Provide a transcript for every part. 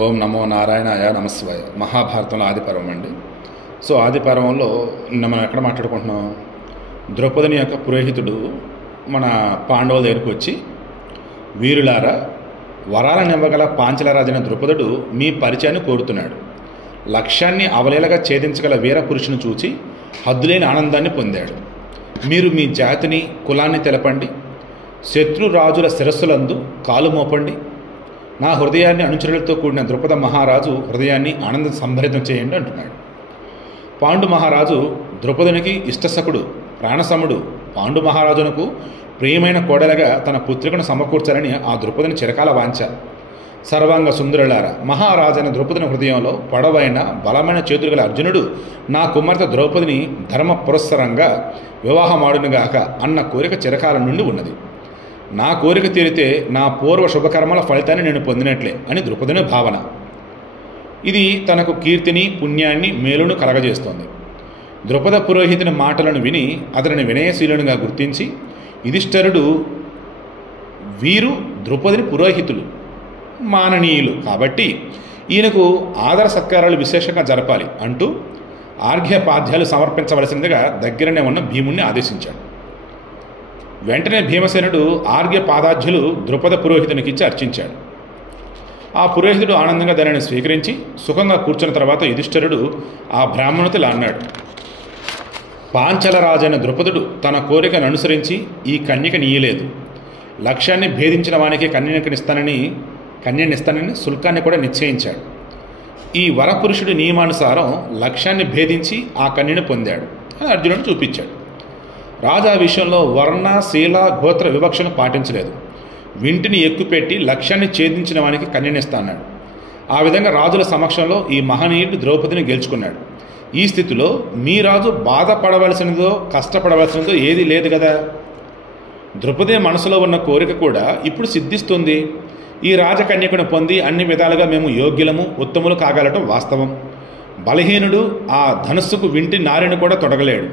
ఓం నమో నారాయణాయ నమశివాయ. మహాభారతంలో ఆదిపర్వం అండి. సో ఆదిపర్వంలో మనం ఎక్కడ మాట్లాడుకుంటున్నాం, ద్రౌపదిని యొక్క పురోహితుడు మన పాండవుల దగ్గరికి వచ్చి, వీరులారా, వరాలను ఇవ్వగల పాంచలరాజైన ద్రౌపదుడు మీ పరిచయాన్ని కోరుతున్నాడు. లక్ష్యాన్ని అవలేలగా ఛేదించగల వీర పురుషుని చూచి హద్దులేని ఆనందాన్ని పొందాడు. మీరు మీ జాతిని, కులాన్ని తెలపండి. శత్రురాజుల శిరస్సులందు కాలు మోపండి. నా హృదయాన్ని అనుచరులతో కూడిన ద్రుపద మహారాజు హృదయాన్ని ఆనంద సంభరితం చేయండి అంటున్నాడు. పాండు మహారాజు ద్రుపదునికి ఇష్టసకుడు, ప్రాణసముడు. పాండు మహారాజునకు ప్రియమైన కోడలుగా తన పుత్రికను సమకూర్చాలని ఆ ద్రుపదుని చిరకాల వాంఛ. సర్వాంగ సుందరులారా, మహారాజైన ద్రౌపదిని హృదయంలో పొడవైన బలమైన చేతులు గల అర్జునుడు నా కుమార్తె ద్రౌపదిని ధర్మ పురస్సరంగా వివాహమాడునుగాక అన్న కోరిక చిరకాలం నుండి ఉన్నది. నా కోరిక తీరితే నా పూర్వ శుభకర్మల ఫలితాన్ని నేను పొందినట్లే అని ద్రౌపదిని భావన. ఇది తనకు కీర్తిని, పుణ్యాన్ని, మేలును కలగజేస్తోంది. ద్రుపద పురోహితుని మాటలను విని అతనిని వినయశీలునిగా గుర్తించి, యుధిష్ఠిరుడు, వీరు ద్రౌపదిని పురోహితులు, మాననీయులు కాబట్టి ఈయనకు ఆదర సత్కారాలు విశేషంగా జరపాలి అంటూ ఆర్ఘ్యపాద్యాలు సమర్పించవలసిందిగా దగ్గరనే ఉన్న భీముణ్ణి ఆదేశించాడు. వెంటనే భీమసేనుడు ఆర్ఘ్యపాదాధ్యులు ద్రుపద పురోహితునికిచ్చి అర్చించాడు. ఆ పురోహితుడు ఆనందంగా దానిని స్వీకరించి సుఖంగా కూర్చున్న తర్వాత యుధిష్ఠిరుడు ఆ బ్రాహ్మణుతో ఇలా అన్నాడు: పాంచలరాజైన ద్రుపదుడు తన కోరికను అనుసరించి ఈ కన్యక నీయలేదు. లక్ష్యాన్ని భేదించిన వానికి కన్యనిస్తానని శుల్కాన్ని కూడా నిశ్చయించాడు. ఈ వరపురుషుడి నియమానుసారం లక్ష్యాన్ని భేదించి ఆ కన్యను పొందాడు అని అర్జునుడు చూపించాడు. రాజా విషయంలో వర్ణ, శీల, గోత్ర వివక్షను పాటించలేదు. వింటిని ఎక్కుపెట్టి లక్ష్యాన్ని ఛేదించిన వానికి కన్యనిస్తాన్నాడు. ఆ విధంగా రాజుల సమక్షంలో ఈ మహనీయుడు ద్రౌపదిని గెలుచుకున్నాడు. ఈ స్థితిలో మీ రాజు బాధపడవలసినదో కష్టపడవలసినదో ఏదీ లేదు కదా. ద్రౌపది మనసులో ఉన్న కోరిక కూడా ఇప్పుడు సిద్ధిస్తుంది. ఈ రాజకన్యకును పొంది అన్ని విధాలుగా మేము యోగ్యులము, ఉత్తములు కాగలటం వాస్తవం. బలహీనుడు ఆ ధనుస్సుకు వింటి నారిని కూడా తొడగలేడు.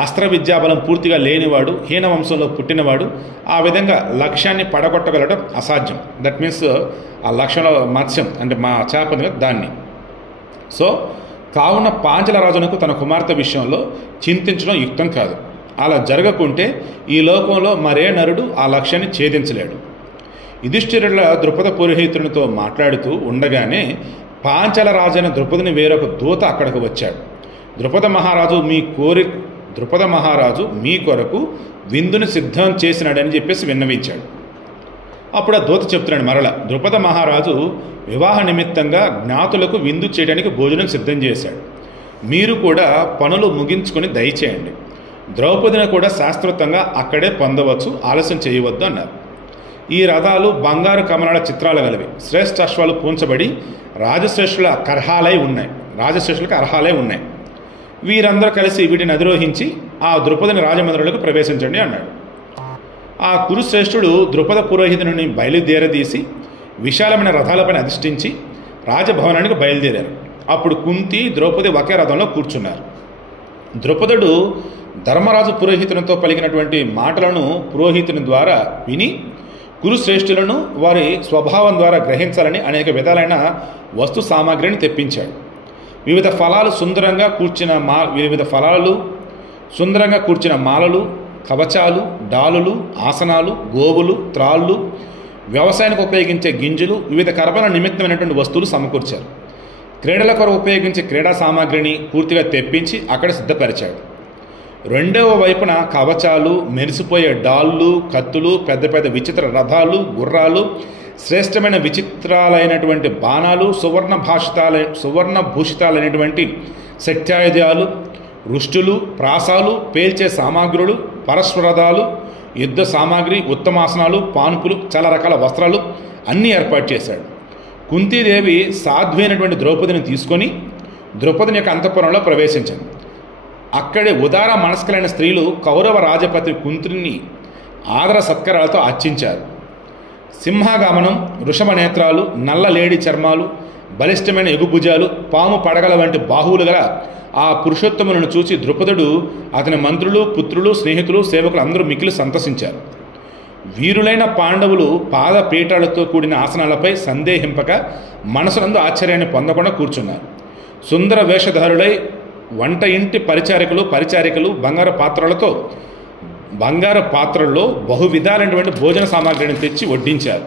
అస్త్ర విద్యాబలం పూర్తిగా లేనివాడు, హీన వంశంలో పుట్టినవాడు ఆ విధంగా లక్ష్యాన్ని పడగొట్టగలడం అసాధ్యం. దట్ మీన్స్ ఆ లక్ష్యంలో మత్స్యం అంటే మా చేప దాన్ని. సో కావున పాంచలరాజునకు తన కుమార్తె విషయంలో చింతించడం యుక్తం కాదు. అలా జరగకుంటే ఈ లోకంలో మరే నరుడు ఆ లక్ష్యాన్ని ఛేదించలేడు. యుధిష్ఠిరుల ద్రుపద పురోహితునితో మాట్లాడుతూ ఉండగానే పాంచలరాజైన ద్రుపదిని వేరొక దూత అక్కడికి వచ్చాడు. ద్రుపద మహారాజు మీ కొరకు విందును సిద్ధం చేసినాడని చెప్పేసి విన్నవించాడు. అప్పుడు ఆ దూత చెప్తున్నాడు మరల, ద్రుపద మహారాజు వివాహ నిమిత్తంగా జ్ఞాతులకు విందు చేయడానికి భోజనం సిద్ధం చేశాడు. మీరు కూడా పనులు ముగించుకొని దయచేయండి. ద్రౌపదిని కూడా శాస్త్రోక్తంగా అక్కడే పొందవచ్చు, ఆలస్యం చేయవద్దు అన్నారు. ఈ రథాలు బంగారు కమలాల చిత్రాలు గలవి. శ్రేష్ఠ అశ్వాలు పూంచబడి రాజశ్రేష్ఠులకు అర్హాలై ఉన్నాయి. వీరందరూ కలిసి వీటిని అధిరోహించి ఆ ద్రుపదిని రాజమందిరంలోకి ప్రవేశించండి అన్నాడు. ఆ కురుశ్రేష్ఠుడు ద్రుపద పురోహితుని బయలుదేరదీసి విశాలమైన రథాలపైన అధిష్ఠించి రాజభవనానికి బయలుదేరారు. అప్పుడు కుంతి, ద్రౌపది ఒకే రథంలో కూర్చున్నారు. ద్రుపదుడు ధర్మరాజు పురోహితునితో పలికినటువంటి మాటలను పురోహితుని ద్వారా విని కురుశ్రేష్ఠులను వారి స్వభావం ద్వారా గ్రహించాలని అనేక విధాలైన వస్తు సామాగ్రిని తెప్పించాడు. వివిధ ఫలాలు సుందరంగా కూర్చిన మాలలు, కవచాలు, డాలులు, ఆసనాలు, గోవులు, త్రాళ్ళు, వ్యవసాయానికి ఉపయోగించే గింజలు, వివిధ కర్మల నిమిత్తమైనటువంటి వస్తువులు సమకూర్చారు. క్రీడల కొరకు ఉపయోగించే క్రీడా సామాగ్రిని పూర్తిగా తెప్పించి అక్కడ సిద్ధపరిచాడు. రెండవ వైపున కవచాలు, మెరిసిపోయే డాళ్ళు, కత్తులు, పెద్ద పెద్ద విచిత్ర రథాలు, గుర్రాలు, శ్రేష్టమైన విచిత్రాలైనటువంటి బాణాలు, సువర్ణ భూషితాలైనటువంటి శక్త్యాయుధాలు, రుష్టులు, ప్రాసాలు, పేల్చే సామాగ్రులు, పరశ్వరథాలు, యుద్ధ సామాగ్రి, ఉత్తమాసనాలు, పాన్పులు, చాలా రకాల వస్త్రాలు అన్నీ ఏర్పాటు చేశాడు. కుంతీదేవి సాధ్వైనటువంటి ద్రౌపదిని తీసుకొని ద్రౌపదిని యొక్క అంతఃపురంలో ప్రవేశించింది. అక్కడే ఉదార మనస్కులైన స్త్రీలు కౌరవ రాజపతి కుంతిని ఆదర సత్కారాలతో అర్చించారు. సింహగమనం, వృషభ నేత్రాలు, నల్ల లేడి చర్మాలు, బలిష్టమైన ఎగుభుజాలు, పాము పడగల వంటి బాహువులు గల ఆ పురుషోత్తములను చూసి ద్రుపదుడు, అతని మంత్రులు, పుత్రులు, స్నేహితులు, సేవకులు అందరూ మిక్కిలి సంతసించారు. వీరులైన పాండవులు పాదపీఠాలతో కూడిన ఆసనాలపై సందేహింపక మనసునందు ఆశ్చర్యాన్ని పొందకుండా కూర్చున్నారు. సుందర వేషధారులై వంట ఇంటి పరిచారికలు బంగారు పాత్రల్లో బహు విధాలైనటువంటి భోజన సామాగ్రిని తెచ్చి వడ్డించారు.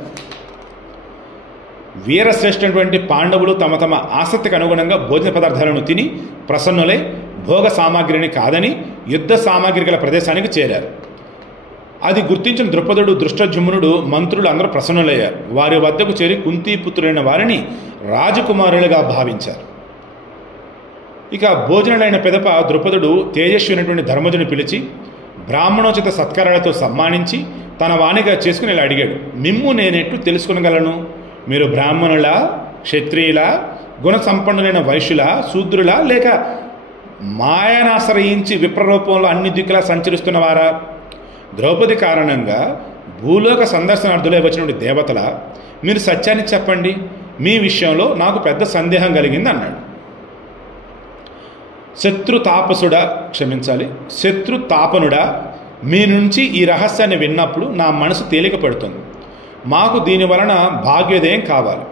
వీరశ్రేష్ఠటువంటి పాండవులు తమ తమ ఆసక్తికి అనుగుణంగా భోజన పదార్థాలను తిని ప్రసన్నులై భోగ సామాగ్రిని కాదని యుద్ధ సామాగ్రి గల ప్రదేశానికి చేరారు. అది గుర్తించిన ద్రుపదుడు, దృష్టజుమ్నుడు, మంత్రులు అందరూ ప్రసన్నులయ్యారు. వారి వద్దకు చేరి కుంతీపుత్రులైన వారిని రాజకుమారులుగా భావించారు. ఇక భోజనాలైన పిదప ద్రుపదుడు తేజస్వినటువంటి ధర్మజుని పిలిచి బ్రాహ్మణోచిత సత్కారాలతో సమ్మానించి తన వాణిగా చేసుకుని ఇలా అడిగాడు: మిమ్ము నేనెట్లు తెలుసుకునగలను? మీరు బ్రాహ్మణుల, క్షత్రియుల, గుణ సంపన్నులైన వైశ్యుల, శూద్రుల, లేక మాయనాశ్రయించి విప్రరూపంలో అన్ని దిక్కులా సంచరిస్తున్నవారా? ద్రౌపది కారణంగా భూలోక సందర్శనార్థులై వచ్చినటువంటి దేవతల, మీరు సత్యాన్ని చెప్పండి, మీ విషయంలో నాకు పెద్ద సందేహం కలిగింది అన్నాడు. శత్రుతాపనుడా, మీ నుంచి ఈ రహస్యాన్ని విన్నప్పుడు నా మనసు తేలిక పడుతుంది. మాకు దీని వలన భాగ్యోదయం కావాలి.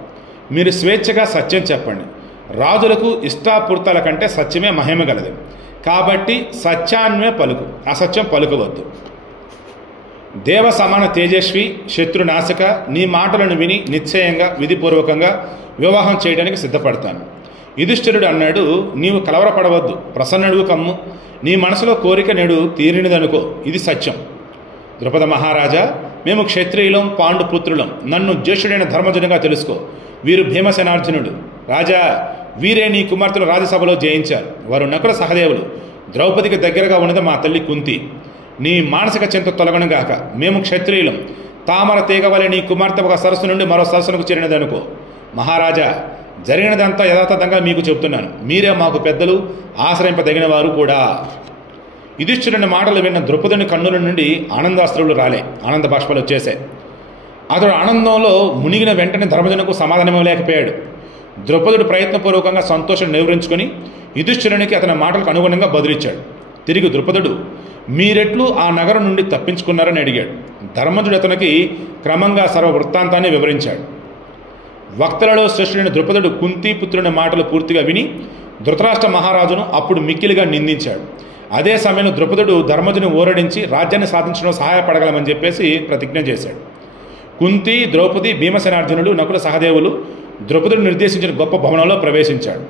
మీరు స్వేచ్ఛగా సత్యం చెప్పండి. రాజులకు ఇష్టాపూర్తాల కంటే సత్యమే మహిమ గలదు. కాబట్టి సత్యాన్నే పలుకు, అసత్యం పలుకవద్దు. దేవ సమాన తేజస్వి, శత్రునాశక, నీ మాటలను విని నిశ్చయంగా విధిపూర్వకంగా వివాహం చేయడానికి సిద్ధపడతాను. యుధిష్ఠిరుడు అన్నాడు: నీవు కలవరపడవద్దు, ప్రసన్నుడు కమ్ము. నీ మనసులో కోరిక నేడు తీరినదనుకో, ఇది సత్యం. ద్రుపద మహారాజా, మేము క్షత్రియులం, పాండుపుత్రులం. నన్ను జ్యేష్ఠుడైన ధర్మజునిగా తెలుసుకో. వీరు భీమసేనార్జునుడు. రాజా, వీరే నీ కుమార్తెలు రాజ్యసభలో జయించారు. వారు నకుల సహదేవులు. ద్రౌపదికి దగ్గరగా ఉన్నది మా తల్లి కుంతి. నీ మానసిక చింత తొలగనుగాక. మేము క్షత్రియులం. తామర తీగ వలె నీ కుమార్తె ఒక సరస్సు నుండి మరో సరస్సునకు చేరినదనుకో. మహారాజా, జరిగినదంతా యథాతథంగా మీకు చెబుతున్నాను. మీరే మాకు పెద్దలు, ఆశ్రయింపదగిన వారు కూడా. యుధిష్ఠిరుని మాటలు విన్న ద్రుపదుని కన్నుల నుండి ఆనందాశ్రువులు ఆనంద బాష్పాలు వచ్చేశాయి. అతడు ఆనందంలో మునిగిన వెంటనే ధర్మజనుకు సమాధానమివ్వలేకపోయాడు. ద్రుపదుడు ప్రయత్నపూర్వకంగా సంతోషం నివరించుకొని యుధిష్ఠిరునికి అతని మాటలకు అనుగుణంగా బదులిచ్చాడు. తిరిగి ద్రుపదుడు, మీరెట్లు ఆ నగరం నుండి తప్పించుకున్నారని అడిగాడు. ధర్మజుడు అతనికి క్రమంగా సర్వ వృత్తాంతాన్ని వివరించాడు. వక్తలలో శ్రేష్ఠుడైన ద్రుపదుడు కుంతీపుత్రుని మాటలు పూర్తిగా విని ధృతరాష్ట్ర మహారాజును అప్పుడు మిక్కిలిగా నిందించాడు. అదే సమయంలో ద్రుపదుడు ధర్మజుని ఓరడించి రాజ్యాన్ని సాధించడంలో సహాయపడగలమని చెప్పేసి ప్రతిజ్ఞ చేశాడు. కుంతి, ద్రౌపది, భీమసేనార్జునుడు, నకుల సహదేవులు ద్రుపదుడు నిర్దేశించిన గొప్ప భవనంలో ప్రవేశించాడు.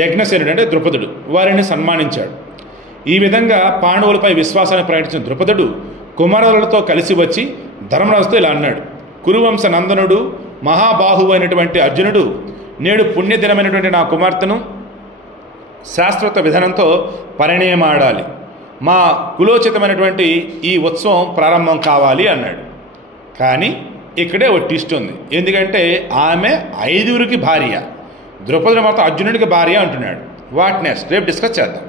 యజ్ఞసేనుడు అంటే ద్రుపదుడు వారిని సన్మానించాడు. ఈ విధంగా పాండవులపై విశ్వాసాన్ని ప్రకటించిన ద్రుపదుడు కుమారులతో కలిసి వచ్చి ధర్మరాజుతో ఇలా అన్నాడు: కురువంశ నందనుడు, మహాబాహువు అయినటువంటి అర్జునుడు నేడు పుణ్యదినమైనటువంటి నా కుమార్తెను శాస్త్రోక్త విధానంతో పరిణయమాడాలి. మా కులోచితమైనటువంటి ఈ ఉత్సవం ప్రారంభం కావాలి అన్నాడు. కానీ ఇక్కడే ఒక ట్విస్ట్ ఉంది. ఎందుకంటే ఆమె 5 భార్య, ద్రౌపది మాత్రం అర్జునుడికి భార్య అంటున్నాడు. వాట్ నెక్స్ట్ రేపు డిస్కస్ చేద్దాం.